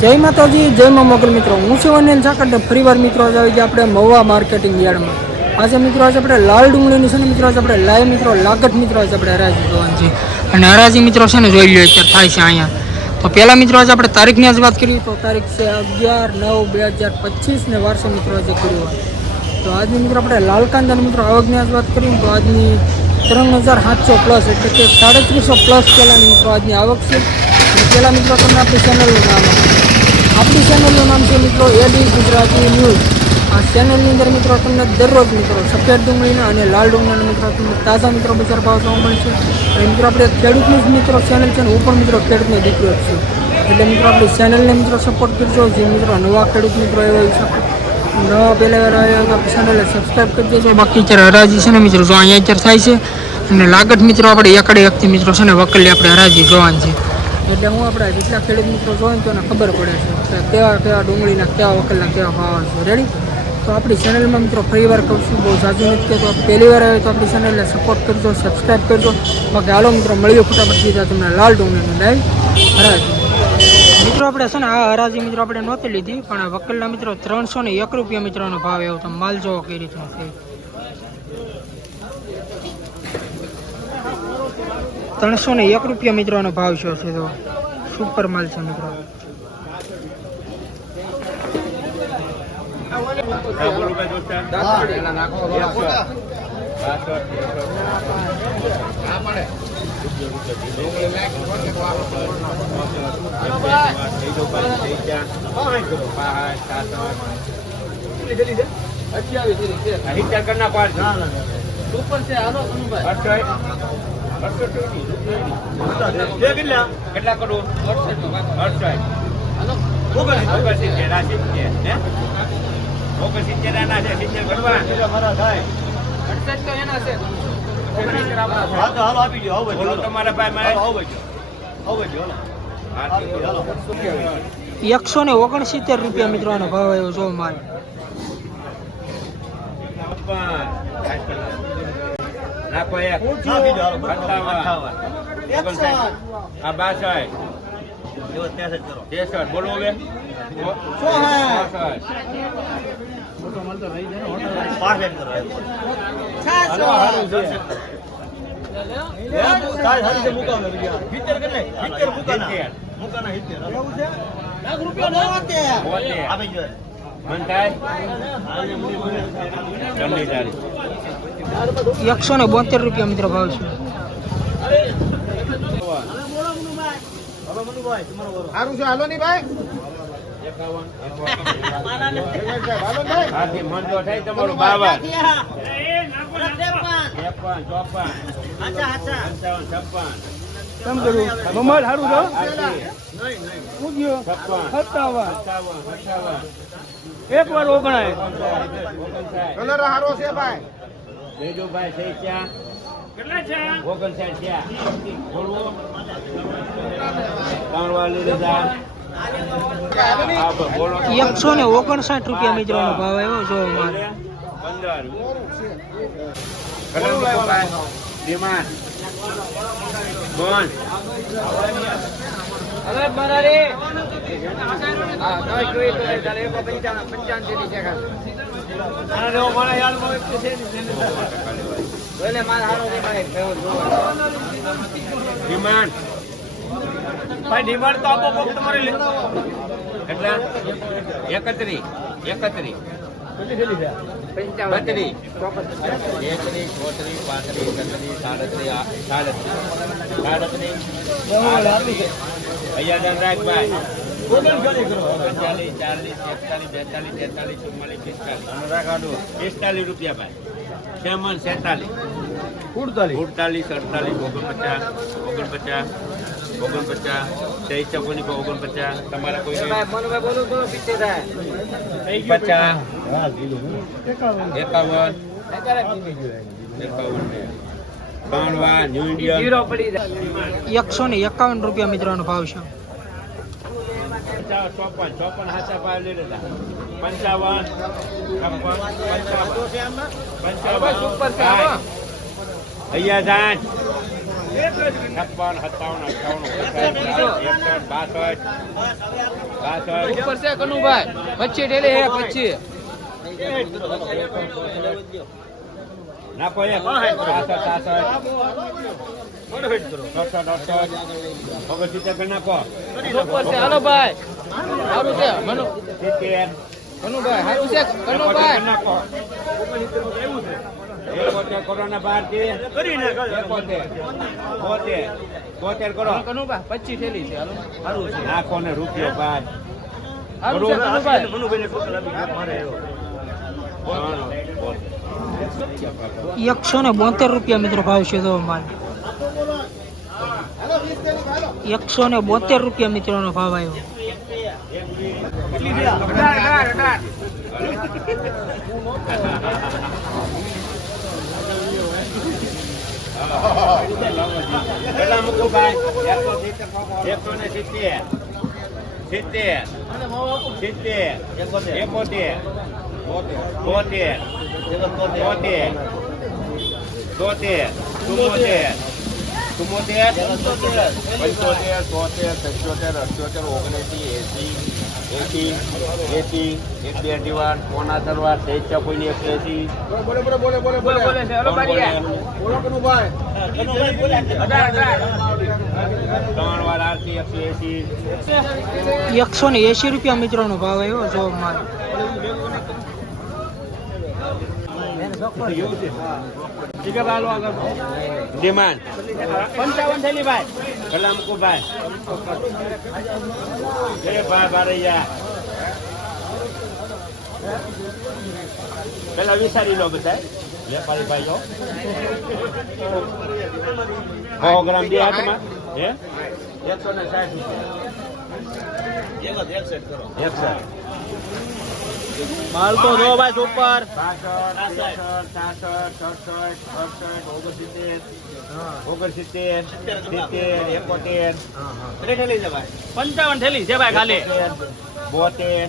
જય માતાજી, જય મા મોગલ મિત્રો. હું છું અનિલ ઝાકર. ફરીવાર મિત્રો આજે આવી ગયા આપણે મહુવા માર્કેટિંગ યાર્ડમાં. આજે મિત્રો આજે આપણે લાલ ડુંગળીની છે ને મિત્રો આજે આપણે લાઈવ મિત્રો લાગત મિત્રો આજે આપણે હરાજી જોવાની છે. અને હરાજી મિત્રો છે ને જોઈ લો અત્યારે થાય છે અહીંયા. તો પહેલાં મિત્રો આજે આપણે તારીખની જ વાત કરીએ તો તારીખ છે 11/9/2025 ને વારસો મિત્રો આજે ગુરુવાર. તો આજની મિત્રો આપણે લાલ કાંદાની મિત્રો આવકની આજ વાત કરીએ તો આજની 3700 પ્લસ એટલે કે 350 પ્લસ પહેલાંની મિત્રો આજની આવક છે. પહેલાં મિત્રો તમને આપણી ચેનલનું નામ આપણી ચેનલનું નામ છે મિત્રો એડી ગુજરાતી ન્યૂઝ. આ ચેનલની અંદર મિત્રો તમને દરરોજ મિત્રો સફેદ ડુંગળીના અને લાલ ડુંગળીના મિત્રો તમને તાજા મિત્રો બજાર ભાવ જોવા મળે છે. અને મિત્રો આપણે ખેડૂતની જ મિત્રો ચેનલ છે ને હું પણ મિત્રો ખેડૂતનો દીકરો જ છું. એટલે મિત્રો આપણી ચેનલને મિત્રો સપોર્ટ કરજો. જે મિત્રો નવા ખેડૂત મિત્રો એવા નવા પહેલા વાર આવ્યા તો આપણી ચેનલને સબસ્ક્રાઈબ કરી દેજો. બાકી અત્યારે હરાજી છે ને મિત્રો જો અહીંયા અત્યારે થાય છે અને લાગત મિત્રો આપણે એકડે એકથી મિત્રો છે ને વકલી આપણે હરાજી જોવાની છે. એટલે હું આપણે જેટલા ખેડૂત મિત્રો જોઈએ તો એને ખબર પડે છે કે કેવા કેવા ડુંગળીના કેવા વકલના કેવા ભાવ છે. રેડી? તો આપણી ચેનલમાં મિત્રો ફરી વાર કહું છું, બહુ ઝાઝું નથી કહેતો. પહેલી વાર આવે તો આપણી ચેનલને સપોર્ટ કરજો, સબસ્ક્રાઈબ કરજો. બાકી હાલો મિત્રો મળીએ ફટાફટ સીધા તમને લાલ ડુંગળીનું લાઈવ હરાજી. મિત્રો આપણે છે ને આ હરાજી મિત્રો આપણે નહોતી લીધી પણ વકલના મિત્રો 301 રૂપિયા મિત્રોનો ભાવ એવો તો માલ જોવો કઈ રીતનો છે. 301 રૂપિયા મિત્રોનો ભાવ છે. તો સુપર માલ છે મિત્રો. કેટલા કરું? તમારા પાસે 169 રૂપિયા મિત્રોનો ભાવ આવ્યો જો માલ. નાખો એક 58 આ 62 બોલો હવે એકસો ને 72 રૂપિયા મિત્રો ભાવ છે. સારું છે હાલો ની ભાઈ. તમારું 52 એક વાર ઓગણાય કલર હારો છે ભાઈ. ભાઈ થઈ ગયા કેટલા છે? 59 બોલવો 159 રૂપિયા મિત્રોનો ભાવ આવ્યો જો માલ. 31 તો આપો કોક તમારે કેટલા? 31 32 રૂપિયા ભાઈ. 46 47 તમારા કોઈ 151 રૂપિયા મિત્રોનો ભાવ છે. 54 હાચા ભાવ લઈ લેતા 55 અહીંયા જાન 56 57 58 62 ઉપર છે કનુભાઈ 25 ઢેલી હે 25 નાખો એક 65 નાખો ઉપર છે હાલો ભાઈ સારું છે મનુ કનુભાઈ સારું છે કનુભાઈ નાખો કોરોના બહાર થી કરીને 72 કરો કનુભાઈ 25 થેલી છે હાલો સારું છે નાખો ને રૂપિયો ભાઈ સારું છે કનુભાઈ મનુભાઈને કોક લાગી મારે ₹172 મિત્રો ભાવ છે તો માલ ₹172 મિત્રોનો ભાવ આવ્યો. કેટલા મૂકું ભાઈ 170 70 ₹180 મિત્રોનો ભાવ આવ્યો જો માલ. ડિમાન્ડ 55 થેલી ભાઈ કલા મૂકું ભાઈ ભાઈ બારૈયા પેલા વિચારી લો બધા વેપારી ભાઈઓ 100 ગ્રામ બે હાથમાં હે 160 માલ તો જો ભાઈ સુપર 55 થેલી છે ભાઈ ખાલી 72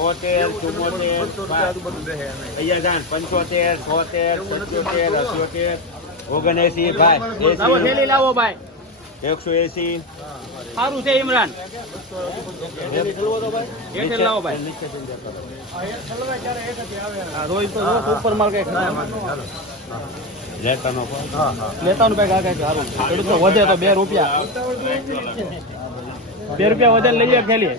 73 74 અહીંયા 75 76 77 79 ભાઈ લાવો થેલી લાવો ભાઈ 180 સારું છે ઇમરાન હેઠળ લાવો ભાઈ રોહિત તો સુપર માલ કઈ લેતાનો લેતાનું કઈ કાંઈ સારું ખેડૂત તો વધે તો ₹2 ₹2 વધે લઈએ ખેલી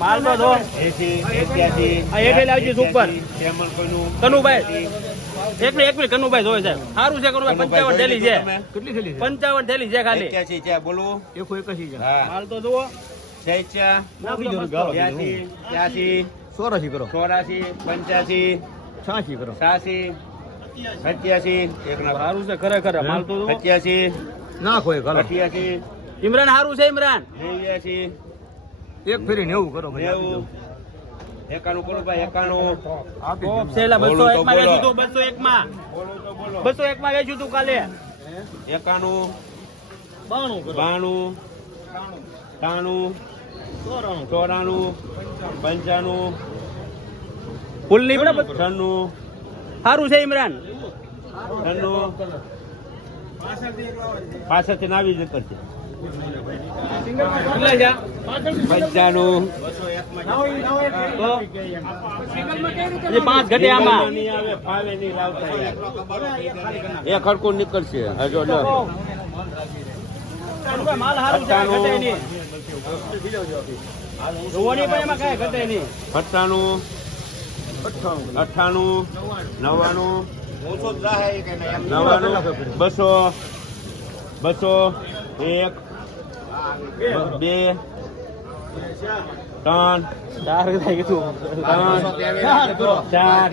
માલ તો જો 80 આ હેઠે લાવજો સુપર સેમલ કોઈનું કનુભાઈ એક મિનિટ કનુભાઈ જોવે સાહેબ સારું છે કનુભાઈ 55 થેલી છે કેટલી થેલી છે 55 થેલી છે ખાલી 81 છે બોલું 181 છે હા માલ તો જુઓ 86 84 કરો 84 85 86 કરો 86 87 એક ના સારું છે ખરેખર માલ તો જુઓ 87 ના કોઈ કરો 88 ઇમરાન સારું છે ઇમરાન 89 એક ફેરી 90 કરો 91 કરો ભાઈ 91 ટોપ છેલા 201 માં વેચ્યું તું 201 માં બોલો તો બોલો 201 માં વેચ્યું તું કાલે 91 92 કરો 92 93 94 95 ફૂલ ની 96 સારું છે ઇમરાન 96 પાછળથી આવી જ કરશે કેટલા છે 95 હજી 5 ઘટે આમાં નહીં આવે ફાવે નહીં લાવતા યાર એક હરકું નીકળશે હજો લો માલ સારું છે ઘટે નહીં જોવાની પણ એમાં કાંઈ ઘટે નહીં 97 98 99 ઓછો જ રહે કે નહીં 99 200 1 2 3 ચાર થઈ ગયું 4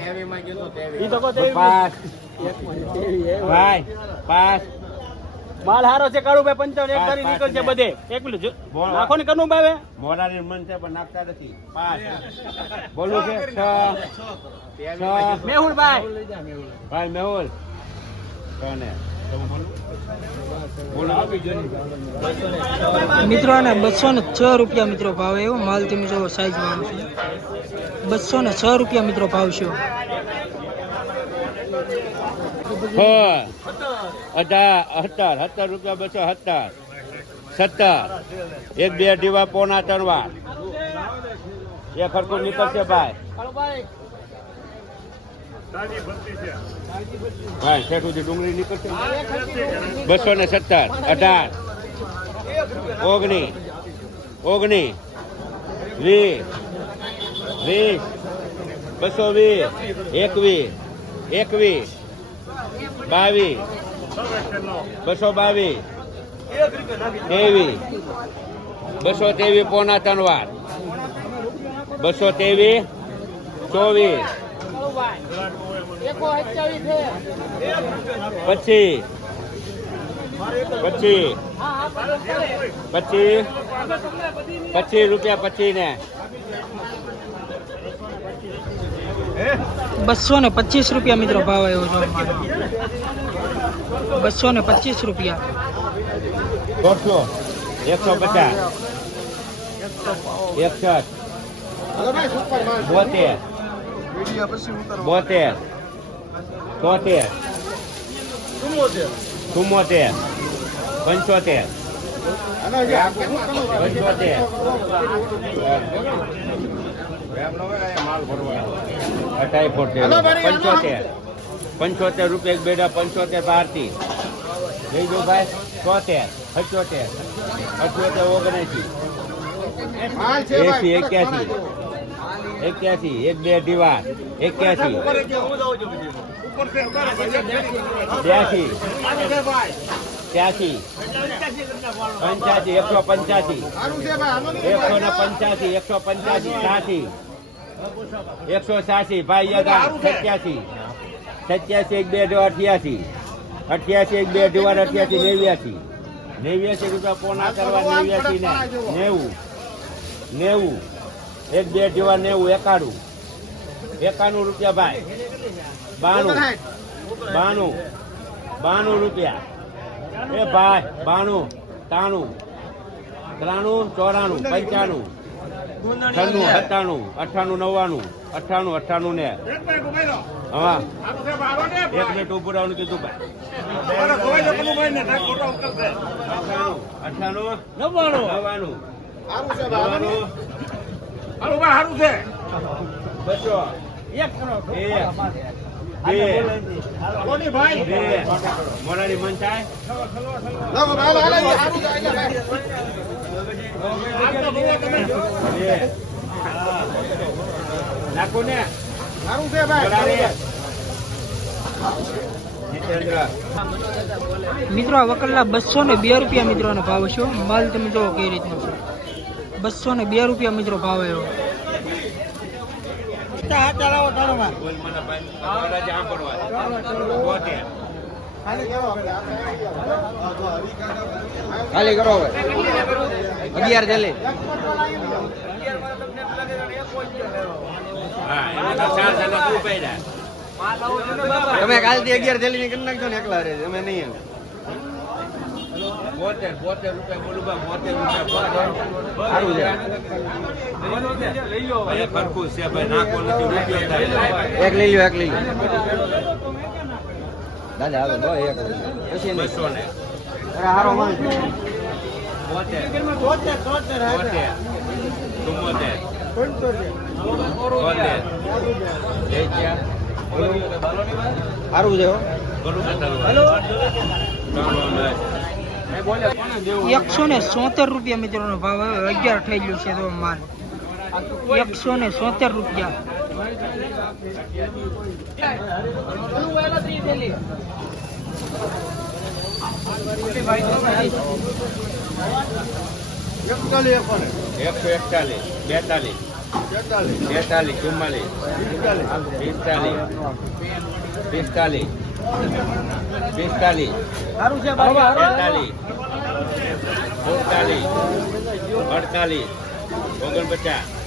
ઈ તો કહો 5 ભાઈ 5 માલ હારો છે કાળુ ભાઈ 55 એક તારી નીકળશે બધે એક મિનિટ નાખો ને કનું ભાવે મોરારી મન છે પણ નાખતા નથી 5 બોલું છે 6 મેહુલ ભાઈ ભાઈ મેહુલ કોને મિત્રો આને ₹206 મિત્રો ભાવ આવ્યો. માલ તમે જો સાઈઝ માં છે ₹206 મિત્રો ભાવ છે. 17 રૂપિયા 217 17 એક બે દીવા પોણા 3 વાર એ ખર્ચો નીકળશે ભાઈ હા શેઠ સુધી ડુંગળી નીકળશે 217 18 19 20 20 220 21 22 222 23 223 પોણા 3 વાર 223 24 પછી 25 રૂપિયા 25 ને 225 રૂપિયા મિત્રો ભાવ આવ્યો છે 225 રૂપિયા 150 150 61 72 73 74 75 75 રૂપિયા એક બેડા 75 ભારતી લઈ જો ભાઈ 73 78 78 81 એક બે દીવા 81 83 85 185 185 185 180 ભાઈ 87 87 એક બે દીવા 88 88 એક બે દીવા 88 89 રૂપિયા પોણા કરવા 89 ને 90 એક બે દીવા 90 91 રૂપિયા ભાઈ 92 રૂપિયા એ ભાઈ 92 93 94 95 96 97 98 98 ને હા એક મિનિટ ઉભું રહેવાનું કીધું ભાઈ 98 99 મોરારી મન થાય નાખો ને સારું છે ભાઈ મિત્રો આ વકલના 202 રૂપિયા મિત્રોનો ભાવ છે માલ તમે જોવો કઈ રીતનો છે 202 રૂપિયા મિત્રો ભાવ આવ્યો ખાલી કરો હવે 11 ચાલે તમે કાલથી 11 ચાલી ની કરી નાખજો ને એકલા રે અમે નહીં 72 રૂપિયા બોલું બા 72 રૂપિયા ફરકું છે ભાઈ નાખો નથી રૂપિયા એક લઈ લ્યો દાદા હાલો દો એક પછી 200 ને હારો માલ 72 સારું છે 176 રૂપિયા મિત્રોનો ભાવ આવ્યો 11 થઈ ગયું છે તો માલ 176 રૂપિયા એકસો 41 42 43 44 45 45 45 સારું છે ભાઈ 48 48 49 50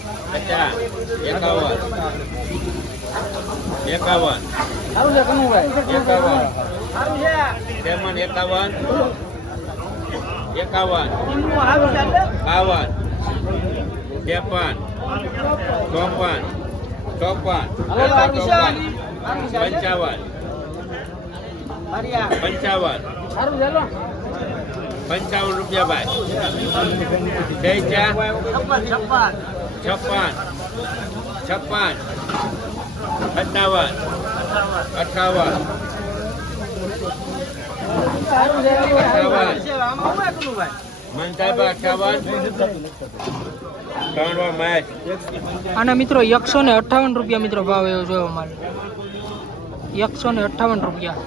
51 સારું છે કનુભાઈ 51 સારું છે 51 51 સારું છે 52 53 54 55 55 સારું છે 55 રૂપિયા ભાઈ 56 56 57 58 મનતાબા 58 ત્રણ મેચ આના મિત્રો 158 રૂપિયા મિત્રો ભાવ એવો જોયો માલ 158 રૂપિયા.